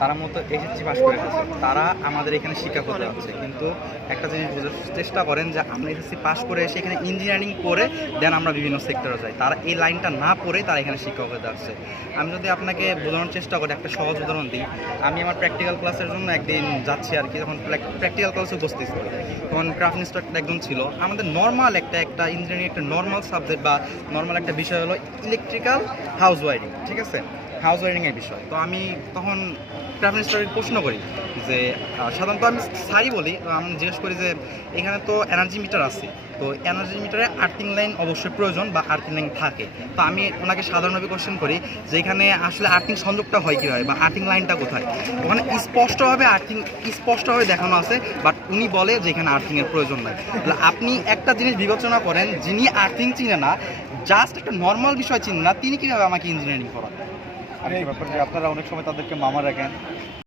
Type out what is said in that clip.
তারা মতো SSC pass করে গেছে, তারা আমাদের এখানে শিক্ষা করতে হচ্ছে। কিন্তু একটা জিনিস বোঝার চেষ্টা করেন যে আমরা এসএসসি পাস করে এসে এখানে ইঞ্জিনিয়ারিং করে দেন আমরা বিভিন্ন সেক্টরে যাই, তারা এই লাইনটা না পড়ে তারা এখানে শিক্ষক হতে আসছে। আমি যদি আপনাকে বোঝানোর চেষ্টা করি, একটা সহজ উদাহরণ দিই। আমি আমার প্র্যাকটিক্যাল ক্লাসের জন্য একদিন যাচ্ছি আর কি, তখন প্র্যাকটিক্যাল ক্লাসে উপস্থিত ছিল, তখন ক্রাফট ইনস্ট্রাক্টর একজন ছিল। আমাদের নর্মাল একটা ইঞ্জিনিয়ারিং একটা নর্মাল সাবজেক্ট বা নর্মাল একটা বিষয় হলো ইলেকট্রিক্যাল হাউস ওয়ারিং, ঠিক আছে, হাউস ওয়ারিংয়ের বিষয়। তো আমি তখন ক্রাফট ইনস্ট্রাক্টরকে প্রশ্ন করি যে সাধারণত আমি সারি বলি, আমি জিজ্ঞেস করি যে এখানে তো এনার্জি মিটার আছে, তো এনার্জি মিটারে আর্থিং লাইন অবশ্যই প্রয়োজন বা আর্থিং লাইন থাকে। তো আমি ওনাকে সাধারণভাবে কোশ্চেন করি যে এখানে আসলে আর্থিং সংযোগটা হয় কীভাবে বা আর্থিং লাইনটা কোথায়। ওখানে স্পষ্টভাবে দেখানো আছে, বাট উনি বলে যে এখানে আর্থিংয়ের প্রয়োজন নাই। তাহলে আপনি একটা জিনিস বিবেচনা করেন, যিনি আর্থিং চিনে না, জাস্ট একটা নর্মাল বিষয় চিনে না, তিনি কীভাবে আমাকে ইঞ্জিনিয়ারিং করান। আর এই ব্যাপারে যে আপনারা অনেক সময় তাদেরকে মামা রাখেন,